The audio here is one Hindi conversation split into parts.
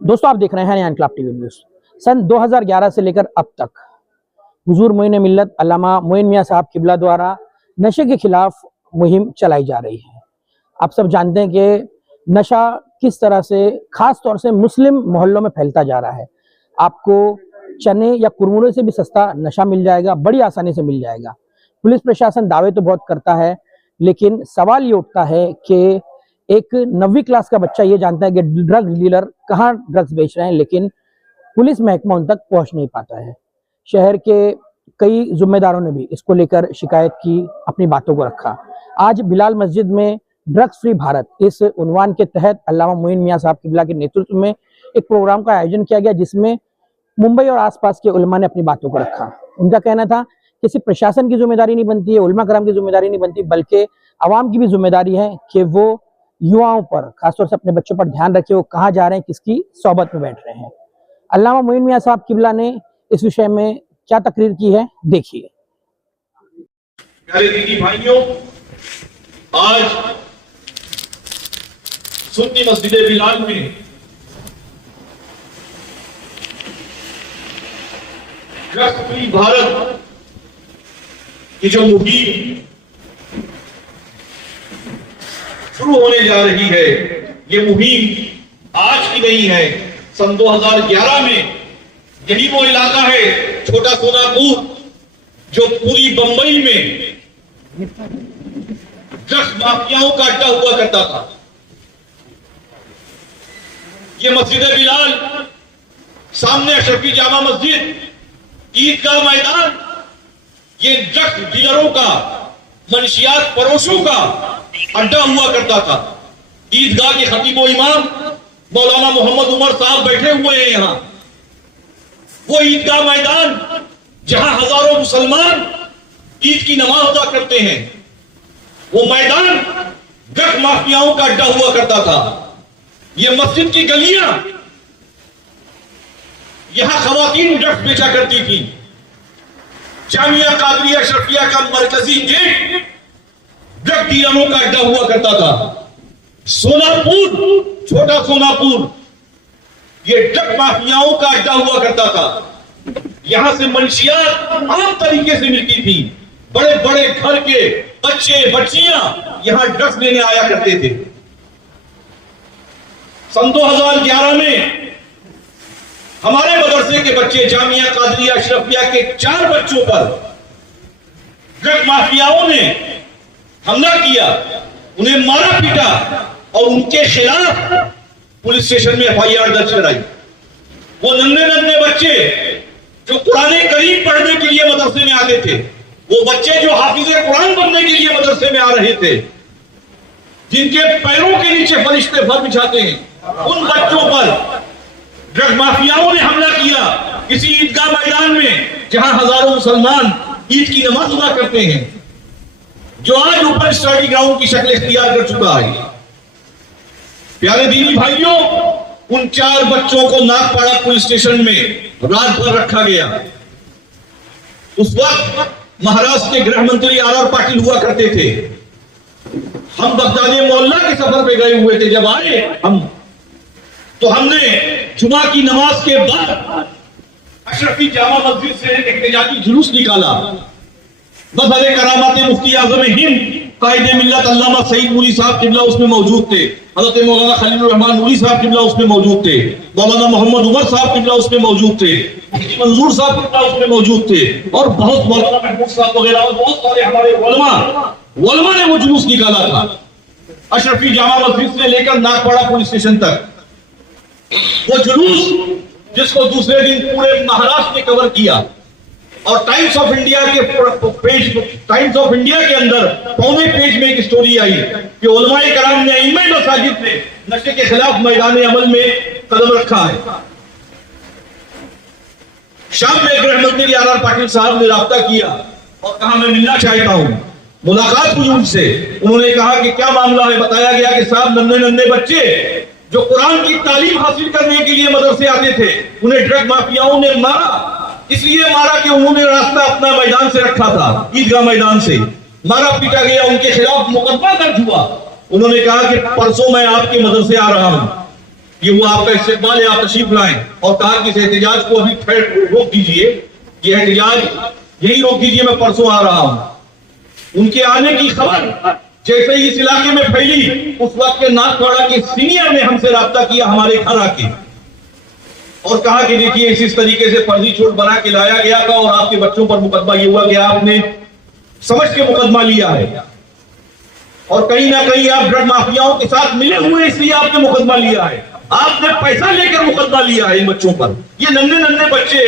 दोस्तों आप देख रहे हैं इनकलाब टीवी न्यूज़। सन 2011 से लेकर अब तक हुजूर मोइन मिल्लत अल्लामा मोइन मियां साहब किबला द्वारा नशे के खिलाफ मुहिम चलाई जा रही है। आप सब जानते हैं कि नशा किस तरह से खास तौर से मुस्लिम मोहल्लों में फैलता जा रहा है। आपको चने या कुरमुरे से भी सस्ता नशा मिल जाएगा, बड़ी आसानी से मिल जाएगा। पुलिस प्रशासन दावे तो बहुत करता है, लेकिन सवाल ये उठता है कि एक 9वीं क्लास का बच्चा ये जानता है कि ड्रग डीलर कहाँ ड्रग्स बेच रहे हैं, लेकिन पुलिस महकमा उन तक पहुंच नहीं पाता है। शहर के कई जिम्मेदारों ने भी इसको लेकर शिकायत की, अपनी बातों को रखा। आज बिलाल मस्जिद में ड्रग्स फ्री भारत इस उन्वान के तहत अल्लामा मोइन मियां साहब किबला के नेतृत्व में एक प्रोग्राम का आयोजन किया गया, जिसमें मुंबई और आसपास के उलमा ने अपनी बातों को रखा। उनका कहना था कि सिर्फ प्रशासन की जिम्मेदारी नहीं बनती है, उलमा कराम की जिम्मेदारी नहीं बनती, बल्कि आवाम की भी जिम्मेदारी है कि वो युवाओं पर, खासतौर से अपने बच्चों पर ध्यान रखे, वो कहाँ जा रहे हैं, किसकी सोबत में बैठ रहे हैं। अल्लामा मोइन मियां साहब किबला ने इस विषय में क्या तकरीर की है, देखिए। प्यारे दीदी भाइयों, आज सुन्नी मस्जिद बिलाल में ड्रग्स फ्री भारत की जो मुहिम शुरू होने जा रही है, ये मुहिम आज की नहीं है। सन 2011 में यही वो इलाका है, छोटा सोनापुर, जो पूरी बंबई में ड्रग्स माफियाओं का अड्डा हुआ करता था। ये मस्जिद बिलाल, सामने अशरफी जामा मस्जिद, ईदगाह मैदान, ये ड्रग्स डीलरों का, मनशियात फरोशों का अड्डा हुआ करता था। ईदगाह के खतीबो इमाम मौलाना मोहम्मद उमर साहब बैठे हुए हैं यहाँ। वो ईदगाह मैदान जहां हजारों मुसलमान ईद की नमाज अदा करते हैं, वो मैदान ड्रग माफियाओं का अड्डा हुआ करता था। ये मस्जिद की गलियां, यहां खवातीन ड्रग्स बेचा करती थी। जामिया कादरिया अशरफिया का मरकजी गेट ड्रग डीलरों का अड्डा हुआ करता था। सोनापुर, छोटा सोनापुर, ये ड्रग माफियाओं का अड्डा हुआ करता था। यहां से मंशियात आम तरीके से मिलती थी। बड़े बड़े घर के बच्चे बच्चियां यहां ड्रग्स लेने आया करते थे। सन 2011 में हमारे मदरसे के बच्चे, जामिया कादरिया अशरफिया के 4 बच्चों पर ड्रग माफियाओं ने हमला किया, उन्हें मारा पीटा और उनके खिलाफ पुलिस स्टेशन में FIR दर्ज कराई। वो नन्हे नन्हे बच्चे जो कुरान करीम पढ़ने के लिए मदरसे में आते थे, वो बच्चे जो हाफिज़े कुरान बनने के लिए मदरसे में आ रहे थे, जिनके पैरों के नीचे फरिश्ते फर बिछाते हैं, उन बच्चों पर ड्रग माफियाओं ने हमला किया। किसी ईदगाह मैदान में जहां हजारों मुसलमान ईद की नमाज अदा करते हैं, जो आज ऊपर स्टडी ग्राउंड की शक्ल इख्तियार कर चुका है। प्यारे दीनी भाइयों, उन 4 बच्चों को नागपाड़ा पुलिस स्टेशन में रात भर रखा गया। उस वक्त महाराष्ट्र के गृह मंत्री RR पाटिल हुआ करते थे। हम बगदादी मोहल्ला के सफर पे गए हुए थे। जब आए हम, तो हमने जुमा की नमाज के बाद अशरफी जामा मस्जिद से एक निजाती जुलूस निकाला। बज़ारे करामाते मुफ्ती आज़म हिंद कायदे मिल्लत अल्लामा सईद नूरी साहब किबला उसमें मौजूद थे। हज़रत मौलाना खलीलुर रहमान नूरी साहब किबला उसमें मौजूद थे। मौलाना मोहम्मद उमर साहब किबला उसमें मौजूद थे। मंजूर साहब किबला उसमें मौजूद थे, और बहुत मौलाना महमूद साहब वगैरह और बहुत सारे हमारे उलमा ने वो जुलूस निकाला था, अशरफी जामा मस्जिद से लेकर नागपाड़ा पुलिस स्टेशन तक। वो जुलूस जिसको दूसरे दिन पूरे महाराष्ट्र ने कवर किया, और टाइम्स ऑफ इंडिया के अंदर पौने पेज में एक स्टोरी आई कि उलमाए कराम ने, इमाम मसाजिद ने नशे के खिलाफ मैदान अमल में कदम रखा है। शाम में गृह मंत्री RR पाटिल साहब ने राब्ता किया और कहा मैं मिलना चाहता हूं। मुलाकात हुई उनसे, उन्होंने कहा कि क्या मामला है। बताया गया कि साहब, नन्हे नन्हे बच्चे जो कुरान की तालीम हासिल करने के लिए मदरसे आते थे, उन्हें ड्रग माफियाओं ने मारा। इसलिए मारा कि उन्होंने रास्ता अपना मैदान से रखा था, ईदगाह मैदान से मारा पीटा गया, उनके खिलाफ मुकदमा दर्ज हुआ। उन्होंने कहा कि परसों मैं आपके मदरसे आ रहा हूं, ये हुआ आपका इस्तेमाल है, आप तशरीफ लाएं और कहा कि इस एहतजाज को अभी रोक दीजिए, ये एहतजाज यही रोक दीजिए, मैं परसों आ रहा हूं। उनके आने की खबर जैसे ही इस इलाके में फैली, उस वक्त के नाथपाड़ा के सीनियर ने हमसे राब्ता किया हमारे घर आके और कहा कि देखिए इस तरीके से फर्जी छूट बना के लाया गया था और आपके बच्चों पर मुकदमा ये हुआ कि आपने समझ के मुकदमा लिया है और कहीं ना कहीं आप ड्रग माफियाओं के साथ मिले हुए इसलिए आपने मुकदमा लिया है, आपने पैसा लेकर मुकदमा लिया है इन बच्चों पर। ये नन्हे नन्हे बच्चे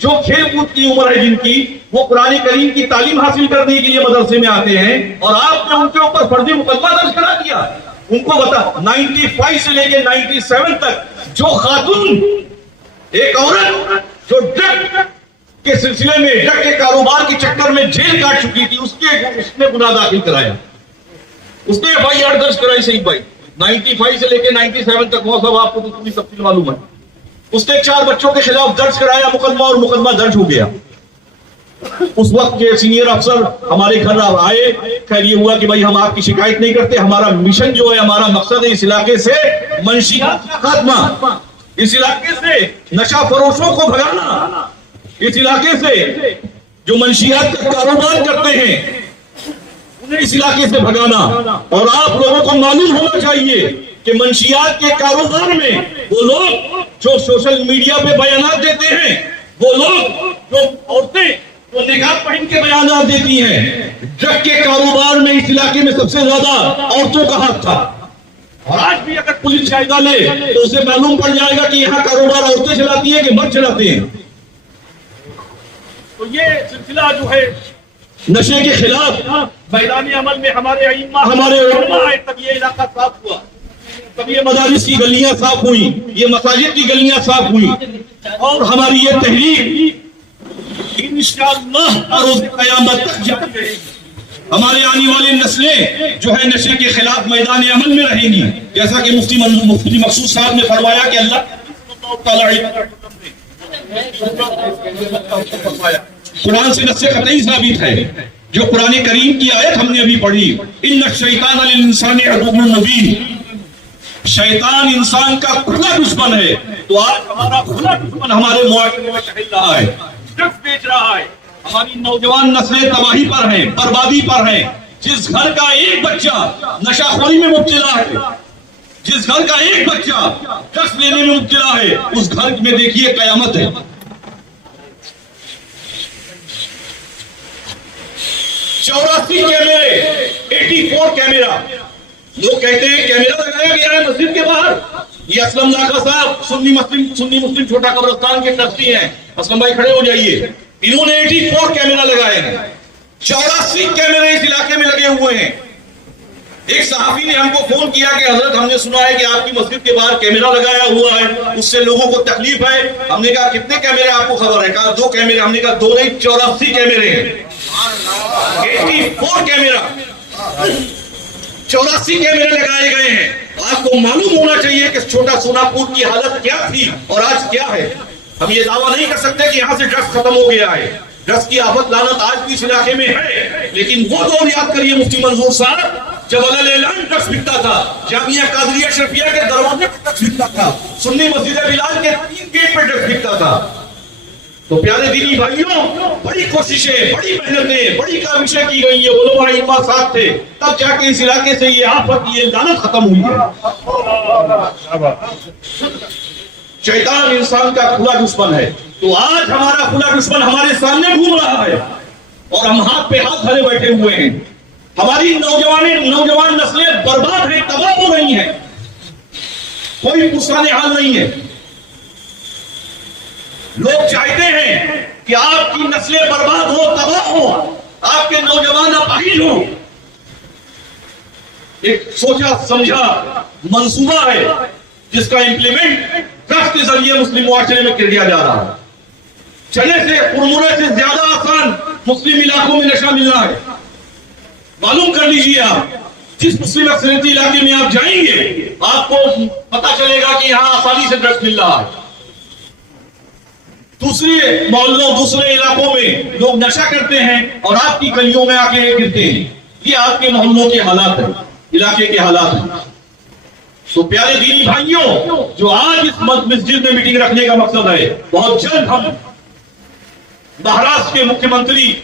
जो खेल कूद की उम्र है जिनकी, वो कुरान करीम की तालीम हासिल करने के लिए मदरसे में आते हैं और आपने उनके ऊपर फर्जी मुकदमा दर्ज करा दिया। उनको बता 95 से लेकर 97 तक जो खातून, एक औरत जो ड्रग के सिलसिले में, ड्रग के कारोबार के चक्कर में जेल काट चुकी थी, उसने गुनाह दाखिल कराया, उसने FIR दर्ज कराई। सही भाई 95 से लेकर 97 तक वो सब आपको तो पूरी तफसील मालूम है। उसने 4 बच्चों के खिलाफ दर्ज कराया मुकदमा और मुकदमा दर्ज हो गया। उस वक्त के सीनियर अफसर हमारे घर आए, खैर ये हुआ कि भाई हम आपकी शिकायत नहीं करते, हमारा मिशन जो है, हमारा मकसद है इस इलाके से मंशियात का खात्मा, इस इलाके से नशा फरोशों को भगाना, इस इलाके से जो मंशियात का कारोबार करते हैं उन्हें इस इलाके से भगाना। और आप लोगों को मालूम होना चाहिए कि मंशियात के कारोबार में वो लोग जो सोशल मीडिया पे बयानात देते हैं, वो लोग जो औरतें जो निकाब पहन के बयानात देती हैं, ड्रग के कारोबार में इस इलाके में सबसे ज्यादा औरतों का हाथ था। और आज भी अगर पुलिस जायजा ले तो उसे मालूम पड़ जाएगा कि यहाँ कारोबार औरतें चलाती है कि मर्द चलाते हैं। तो ये सिलसिला जो है नशे के खिलाफ मैदान अमल में हमारे अइम्मा, हमारे उलमा है, तब ये इलाका साफ हुआ, तब ये मदारिस की गलियां साफ हुई, ये मसाजिद की गलियां साफ हुई और हमारी ये तहरीक इंशाअल्लाह रोज़े क़यामत तक जारी रहेगी। हमारे आने वाली नस्लें जो है नशे के खिलाफ मैदान अमल में रहेंगी, जैसा कि मुफ्ती मकसूद साहब ने फरमाया कि अल्लाह कुरान से नस्से कतई साबित है। जो कुरान करीम की आयत हमने अभी पढ़ी, इन्ना शैतान लिल इंसानी अदुव्वुन मुबीन, शैतान इंसान का खुला दुश्मन है। तो आज हमारा खुला दुश्मन हमारे मुआशरे में टहल रहा है, ड्रग्स बेच रहा है, हमारी नौजवान नस्लें तबाही पर हैं, बर्बादी पर हैं। जिस घर का एक बच्चा नशाखोरी में मुब्तला है, जिस घर का एक बच्चा ड्रग्स लेने में मुब्तला है, उस घर में देखिए कयामत है। 84 कैमरे, 84 कैमरा, लोग कहते हैं कैमरा लगाया गया है मस्जिद के बाहर। ये असलम नाका साहब सुन्नी मुस्लिम छोटा कब्रिस्तान के ट्रस्टी हैं, असलम भाई खड़े हो जाइए। इन्होंने 84 कैमरा लगाए हैं, 84 कैमरे इस इलाके में लगे हुए हैं। एक सहाफी ने हमको फोन किया कि हजरत हमने सुना है कि आपकी मस्जिद के बाहर कैमरा लगाया हुआ है, उससे लोगों को तकलीफ है। हमने कहा कितने कैमरे आपको खबर है? कहा 2 कैमरे। हमने कहा 2 नहीं 84 कैमरे हैं, 84 कैमरा, 84 कैमरे लगाए गए हैं। आपको मालूम होना चाहिए कि छोटा सोनापुर की हालत क्या थी और आज क्या है। हम ये दावा नहीं कर सकते कि यहाँ से ड्रग्स खत्म हो गया है, ड्रग्स की आफत लानत आज भी इस इलाके में है, लेकिन वो दौर याद करिए मुफ्ती मंजूर साहब जब अलग ड्रग्स बिकता था, जामिया कादरिया शरफिया के दरवाजे पर ड्रग्स बिकता था, सुन्नी मस्जिद बिलाल के 3 गेट पर ड्रग्स बिकता था। तो प्यारे दीनी भाइयों, बड़ी कोशिशें, बड़ी मेहनतें, बड़ी काविशें की गई है, उलमा इमाम साथ थे, तब जाके इस इलाके से ये आफत, ये लानत खत्म हुई है। शैतान इंसान का खुला दुश्मन है। तो आज हमारा खुला दुश्मन हमारे सामने घूम रहा है और हम हाथ पे हाथ धरे बैठे हुए हैं। हमारी नौजवान नस्लें बर्बाद हैं, तबाह हो रही हैं, कोई पुराने हाल नहीं है। लोग चाहते हैं कि आपकी नस्लें बर्बाद हो, तबाह हो, आपके नौजवान अपाहिज हो। एक सोचा समझा मंसूबा है जिसका इंप्लीमेंट ड्रग्स के जरिए मुस्लिम मुआशरे में किया जा रहा है। चने से उर्मुरे से ज्यादा आसान मुस्लिम इलाकों में नशा मिल रहा है। मालूम कर लीजिए, आप जिस मुस्लिम अक्सरियती इलाके में आप जाएंगे आपको पता चलेगा कि यहां आसानी से ड्रग्स मिल रहा है। दूसरे मोहल्लों, दूसरे इलाकों में लोग नशा करते हैं और आपकी गलियों में आके गिरते हैं। ये आपके मोहल्लों के हालात है, इलाके के हालात है। तो प्यारे दीनी भाइयों, जो आज इस मस्जिद में मीटिंग रखने का मकसद है, बहुत जल्द हम महाराष्ट्र के मुख्यमंत्री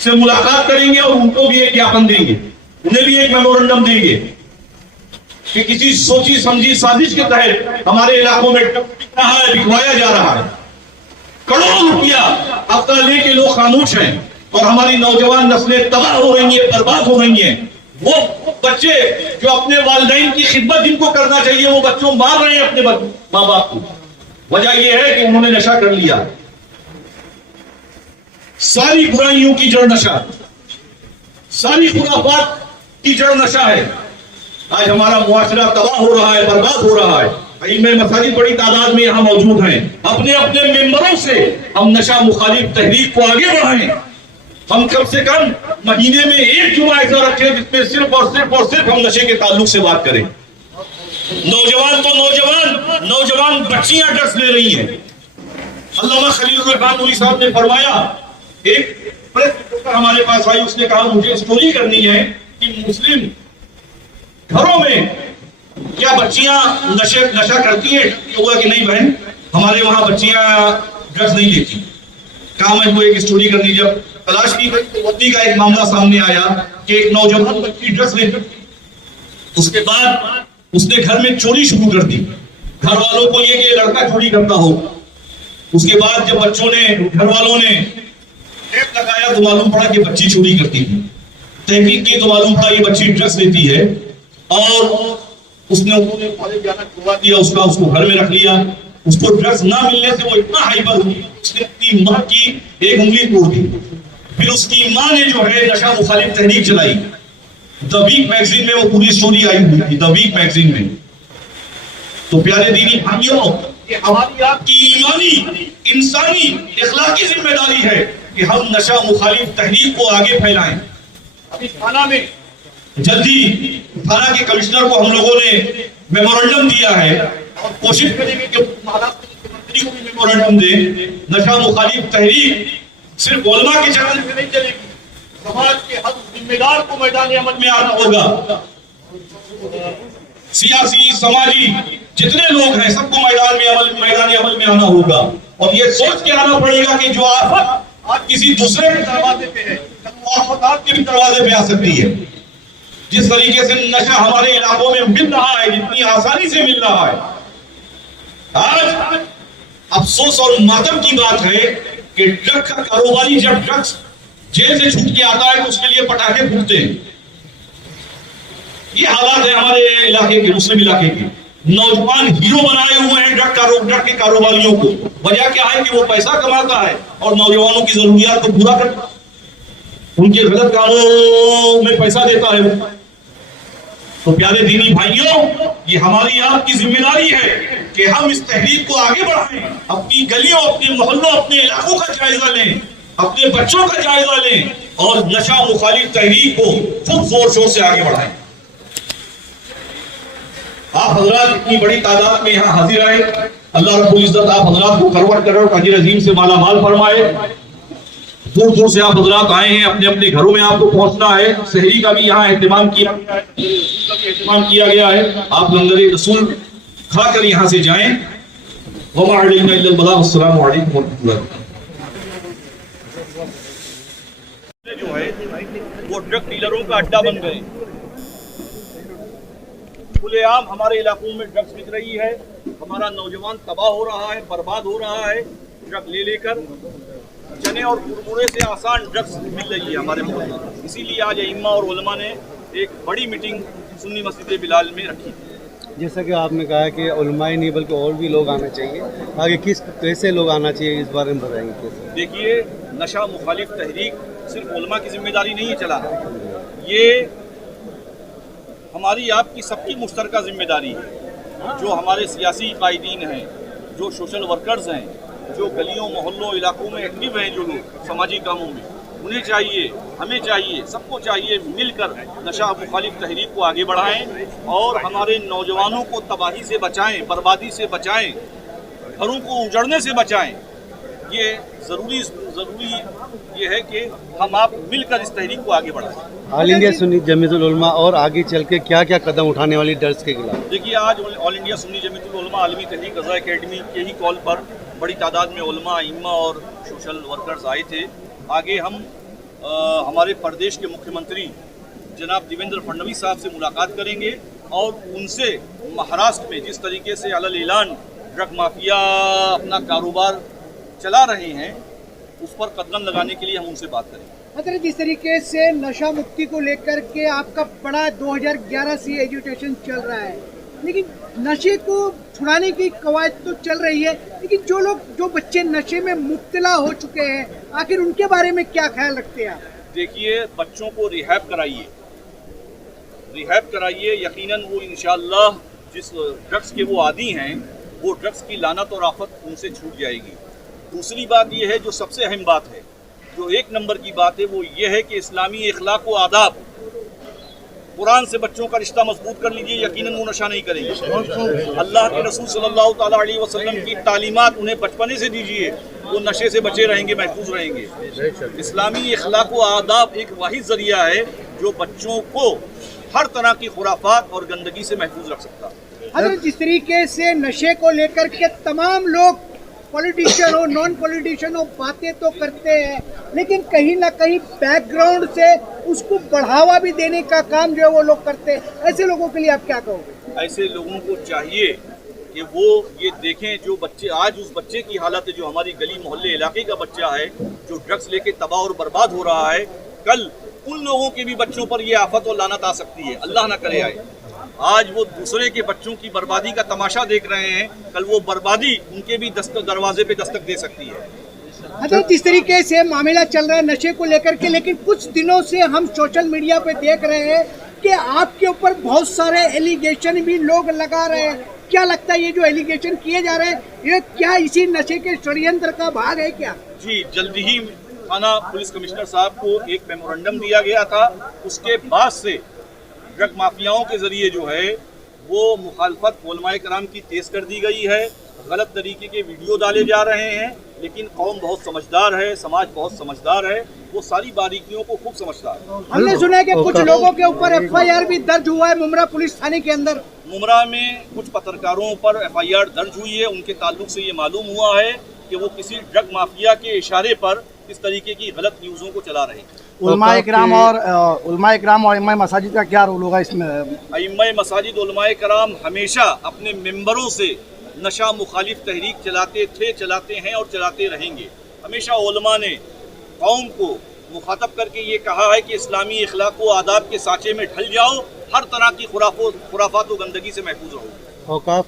से मुलाकात करेंगे और उनको भी एक ज्ञापन देंगे, उन्हें भी एक मेमोरेंडम देंगे कि किसी सोची समझी साजिश के तहत हमारे इलाकों में बिक रहा है, बिकवाया जा रहा है। करोड़ों रुपया अब तक लेके लोग खामोश हैं और हमारी नौजवान नस्लें तबाह हो रही है, बर्बाद हो रही हैं। वो बच्चे जो अपने वालिदैन की खिदमत जिनको करना चाहिए, वो बच्चों मार रहे हैं अपने माँ बाप को। वजह यह है कि उन्होंने नशा कर लिया। सारी बुराइयों की जड़ नशा, सारी खुराफात की जड़ नशा है। आज हमारा मुआशरा तबाह हो रहा है, बर्बाद हो रहा है। में मसाजिद बड़ी तादाद में यहाँ मौजूद हैं। अपने अपने मेंबरों से हम नशा मुखालिफ तहरीक को आगे बढ़ाएं। हम कम से कम महीने में एक जुमा ऐसा रखें जिसमें सिर्फ और सिर्फ हम नशे के ताल्लुक से बात करें। नौजवान तो नौजवान बच्चियां ड्रग्स ले रही हैं। अल्लामा खलील रहमान साहब ने फरमाया, एक प्रेस रिपोर्टर हमारे पास आई, उसने कहा मुझे स्टोरी करनी है कि मुस्लिम घरों में क्या बच्चियां नशा करती हैं। हुआ कि नहीं बहन, हमारे वहां बच्चियां ड्रग्स नहीं लेती। कहा मैं एक स्टोरी करनी। जब तलाश की गई तो वती का एक मामला सामने आया कि एक नौजवान बच्ची ड्रग्स लेती, उसके बाद उसने घर में चोरी शुरू कर दी। घर वालों को ये कि लड़का चोरी करता हो। उसके बाद जब घर वालों ने टेप लगाया तो मालूम पड़ा कि बच्ची चोरी करती थी। तहकीक की तो मालूम पड़ा ये बच्ची ड्रग्स लेती है और उन्होंने कॉलेज जाना छुड़वा दिया, उसको घर में रख लिया। उसको ड्रग्स ना मिलने से वो इतना हाइपर हुई, उसने अपनी मां की एक उंगली तोड़ दी। फिर उसकी मां ने जो है नशा मुखालिफ तहरीक चलाई। द वीक मैगजीन में वो पूरी स्टोरी आई हुई थी, द वीक मैगजीन में। तो प्यारे दीनी भाइयों, ये हमारी आपकी ईमानी, इंसानी, इखलाकी जिम्मेदारी है कि हम नशा मुखालिफ तहरीक को आगे फैलाएं। अभी थाना में जल्दी थाना के कमिश्नर को हम लोगों ने मेमोरेंडम दिया है और कोशिश करेंगे कि महाराष्ट्र के मुख्यमंत्री को भी मेमोरेंडम दे। नशा मुखालिफ तहरीक सिर्फ उलमा के चैनल पे नहीं चलेगी, समाज के हर जिम्मेदार को मैदान अमल में आना होगा। सियासी, समाजी जितने लोग हैं सबको मैदान अमल में आना होगा और ये सोच के आना पड़ेगा कि जो आफत आज किसी दूसरे के दरवाजे पे है, आफत आपके भी दरवाजे पे आ सकती है। जिस तरीके से नशा हमारे इलाकों में मिल रहा है, जितनी आसानी से मिल रहा है, आज अफसोस और मातम की बात है कि ड्रग्स का कारोबारी जब ड्रग्स जेल से छूट के आता है तो उसके लिए पटाखे फूटते हैं। ये हालात है हमारे इलाके के, मुस्लिम इलाके के। नौजवान हीरो बनाए हुए हैं ड्रग के कारोबारियों को। वजह क्या है कि वो पैसा कमाता है और नौजवानों की जरूरियात को पूरा करता है, उनके गलत कामों में पैसा देता है। तो प्यारे दीनी भाइयों, ये हमारी आपकी जिम्मेदारी है कि हम इस तहरीक को आगे बढ़ाएं। अपनी गलियों, अपने मोहल्लों, अपने इलाकों का जायजा लें, अपने बच्चों का जायजा लें और नशा मुखालिफ तहरीक को खूब जोर शोर से आगे बढ़ाएं। आप हजरात इतनी बड़ी तादाद में यहाँ हाजिर आए, अल्लाह रब्बुल इज्जत आप हजरात को करवट करोड़ अजर अजीम से माला माल फरमाए। दूर दूर से आप हजरात आए हैं, अपने अपने घरों में आपको पहुंचना है। सहरी का भी यहाँ एहतमाम किया गया है। आप लंगर रसूल खाकर यहाँ से जाएं। वमा अलैना इल्लल बलाग। अस्सलामु अलैकुम वरहमतुल्लाह। जो है वो ड्रग डीलरों का अड्डा बन गए। खुलेआम हमारे इलाकों में ड्रग्स बिक रही है। हमारा नौजवान तबाह हो रहा है, बर्बाद हो रहा है ड्रग ले लेकर। चने और कुरमुरे से आसान ड्रग्स मिल रही है हमारे मुल्क में। इसीलिए आज इम्मा और उलमा ने एक बड़ी मीटिंग सुन्नी मस्जिद बिलाल में रखी। जैसा कि आपने कहा कि उलमा ही नहीं बल्कि और भी लोग आना चाहिए, आगे कैसे लोग आना चाहिए इस बारे में बताएंगे कैसे? देखिए, नशा मुखालिफ तहरीक सिर्फ उलमा की जिम्मेदारी नहीं है चलाना, ये हमारी आपकी सबकी मुश्तरका जिम्मेदारी है। जो हमारे सियासी कायदीन हैं, जो सोशल वर्कर्स हैं, जो गलियों मोहल्लों इलाकों में एक्टिव हैं, जो लोग समाजी कामों में, उन्हें चाहिए, हमें चाहिए, सबको चाहिए मिलकर नशा मुखालिफ तहरीक को आगे बढ़ाएं और हमारे नौजवानों को तबाही से बचाएं, बर्बादी से बचाएं, घरों को उजड़ने से बचाएं। ये ज़रूरी ये है कि हम आप मिलकर इस तहरीक को आगे बढ़ाएं। ऑल इंडिया सुन्नी जमीयतुल उलमा और आगे चल के क्या क्या कदम उठाने वाली ड्रग्स के खिलाफ? देखिए, आज ऑल इंडिया सुन्नी जमीयतुल उलमा आलमी तहरीक रज़ा एकेडमी के ही कॉल पर बड़ी तादाद में उलमा, इम्मा और सोशल वर्कर्स आए थे। आगे हम हमारे प्रदेश के मुख्यमंत्री जनाब देवेंद्र फडणवीस साहब से मुलाकात करेंगे और उनसे महाराष्ट्र में जिस तरीके से अलल ऐलान ड्रग माफिया अपना कारोबार चला रहे हैं उस पर कदम लगाने के लिए हम उनसे बात करेंगे। मतलब जिस तरीके से नशा मुक्ति को लेकर के आपका बड़ा 2011 से एजुटेशन चल रहा है, लेकिन नशे को छुड़ाने की कवायद तो चल रही है, लेकिन जो बच्चे नशे में मुब्तला हो चुके हैं, आखिर उनके बारे में क्या ख्याल रखते हैं आप? देखिए, बच्चों को रिहैब कराइए, यकीनन वो इंशाअल्लाह जिस ड्रग्स के वो आदी हैं वो ड्रग्स की लानत और आफत उनसे छूट जाएगी। दूसरी बात ये है, जो सबसे अहम बात है, जो एक नंबर की बात है, वो ये है कि इस्लामी अखलाक व आदाब, कुरान से बच्चों का रिश्ता मजबूत कर लीजिए, यकीनन वो नशा नहीं करेंगे। अल्लाह के रसूल सल्लल्लाहु ताला अलैहि वसल्लम की तालीमात उन्हें बचपने से दीजिए, वो नशे से बचे रहेंगे, महफूज रहेंगे। इस्लामी अखलाक व आदाब एक वाहिद जरिया है जो बच्चों को हर तरह की खुराफात और गंदगी से महफूज रख सकता है। अगर जिस तरीके से नशे को लेकर के तमाम लोग, पॉलिटिशियन हो, नॉन पॉलिटिशियन हो, बातें तो करते हैं, लेकिन कहीं ना कहीं बैकग्राउंड से उसको बढ़ावा भी देने का काम जो है वो लोग करते हैं। ऐसे लोगों के लिए आप क्या कहोगे? ऐसे लोगों को चाहिए कि वो ये देखें, जो बच्चे आज उस बच्चे की हालत है जो हमारी गली मोहल्ले इलाके का बच्चा है जो ड्रग्स लेके तबाह और बर्बाद हो रहा है, कल उन लोगों के भी बच्चों पर ये आफत और लानत आ सकती है, अल्लाह ना करे आए। आज वो दूसरे के बच्चों की बर्बादी का तमाशा देख रहे हैं, कल वो बर्बादी उनके भी दरवाजे पे दस्तक दे सकती है। अच्छा, जिस तरीके से मामला चल रहा है नशे को लेकर के, लेकिन कुछ दिनों से हम सोशल मीडिया पे देख रहे हैं कि आपके ऊपर बहुत सारे एलिगेशन भी लोग लगा रहे हैं। क्या लगता है ये जो एलिगेशन किए जा रहे हैं, ये क्या इसी नशे के षड्यंत्र का भाग है क्या? जी, जल्दी ही थाना पुलिस कमिश्नर साहब को एक मेमोरेंडम दिया गया था, उसके बाद से ड्रग माफियाओं के जरिए जो है वो मुखालफत उलमाए कराम की तेज कर दी गई है, गलत तरीके के वीडियो डाले जा रहे हैं, लेकिन कौम बहुत समझदार है, समाज बहुत समझदार है, वो सारी बारीकियों को खूब समझता है। हमने सुना है कि कुछ लोगों के ऊपर FIR भी दर्ज हुआ है मुमरा पुलिस थाने के अंदर। मुमरा में कुछ पत्रकारों पर FIR दर्ज हुई है, उनके ताल्लुक से ये मालूम हुआ है कि वो किसी ड्रग माफिया के इशारे पर इस तरीके की गलत न्यूज़ों को चला रहे हैं। उलमाए किराम और इमाम मसाजिद का क्या रोल होगा इसमें? इमाम मसाजिद उलमाए किराम हमेशा अपने मेंबरों से नशा मुखालिफ तहरीक चलाते थे, चलाते हैं और चलाते रहेंगे। हमेशा उलमा ने कौम को मुखातब करके ये कहा है कि इस्लामी अखलाक व आदाब के साँचे में ढल जाओ, हर तरह की खुराफात व गंदगी से महफूज रहो। औकाफ